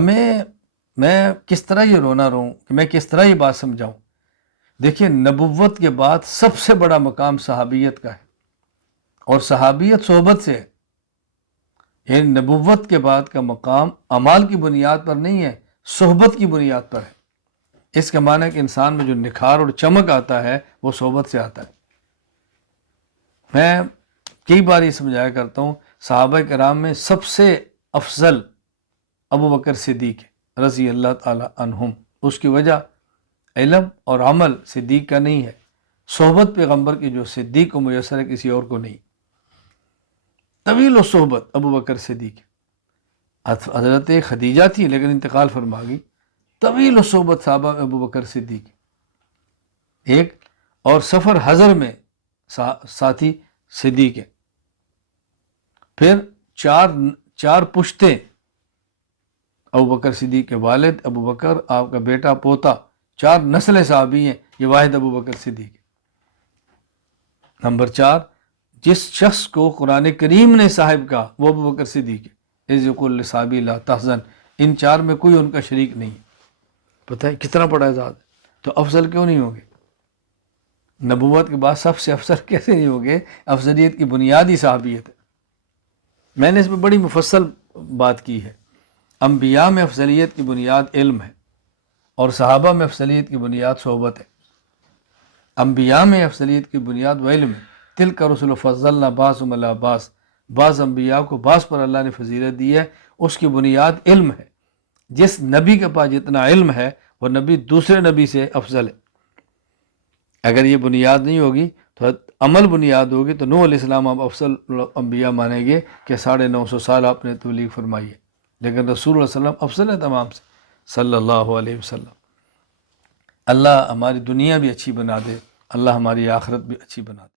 میں کس طرح یہ رونا روں کہ میں کس طرح یہ بات سمجھاؤں. دیکھیے نبوت کے بعد سب سے بڑا مقام صحابیت کا ہے، اور صحابیت صحبت سے ہے. یعنی نبوت کے بعد کا مقام اعمال کی بنیاد پر نہیں ہے، صحبت کی بنیاد پر ہے. اس کا معنی ہے کہ انسان میں جو نکھار اور چمک آتا ہے وہ صحبت سے آتا ہے. میں کئی بار یہ سمجھایا کرتا ہوں، صحابہ کرام میں سب سے افضل ابو بکر صدیق رضی اللہ تعالی عنہم. اس کی وجہ علم اور عمل صدیق کا نہیں ہے، صحبت پیغمبر کی جو صدیق کو میسر ہے کسی اور کو نہیں. طویل و صحبت ابو بکر صدیق. حضرت خدیجہ تھی لیکن انتقال فرما گئی. طویل و صحبت صحابہ ابو بکر صدیق ایک، اور سفر حضر میں ساتھی صدیق ہے. پھر چار پشتے ابو بکر صدیق کے والد ابو بکر، آپ کا بیٹا پوتا، 4 نسل صحابی ہیں. یہ واحد ابو بکر صدیق ہے. نمبر 4، جس شخص کو قرآن کریم نے صاحب کہا وہ ابو بکر صدیق ہے. اذ یقول لصحابی لا تحزن. ان 4 میں کوئی ان کا شریک نہیں. پتہ ہے کتنا بڑا اعزاز ہے. تو افضل کیوں نہیں ہوگے؟ نبوت کے بعد سب سے افضل کیسے نہیں ہوگے؟ افضلیت کی بنیاد ہی صحابیت ہے. میں نے اس میں بڑی مفصل بات کی ہے. انبیاء میں افضلیت کی بنیاد علم ہے، اور صحابہ میں افضلیت کی بنیاد صحبت ہے. انبیاء میں افضلیت کی بنیاد و علم ہے. تلک رسل فضلنا بعضهم علی بعض. بعض انبیاء کو بعض پر اللہ نے فضیلت دی ہے، اس کی بنیاد علم ہے. جس نبی کے پاس جتنا علم ہے وہ نبی دوسرے نبی سے افضل ہے. اگر یہ بنیاد نہیں ہوگی تو عمل بنیاد ہوگی تو نوح علیہ السلام آپ افضل انبیاء مانیں گے کہ 950 سال آپ نے تبلیغ فرمائی ہے، لیکن رسول اللہ صلی اللہ علیہ وسلم افضل ہے تمام سے صلی اللہ علیہ وسلم. اللہ ہماری دنیا بھی اچھی بنا دے، اللہ ہماری آخرت بھی اچھی بنا دے.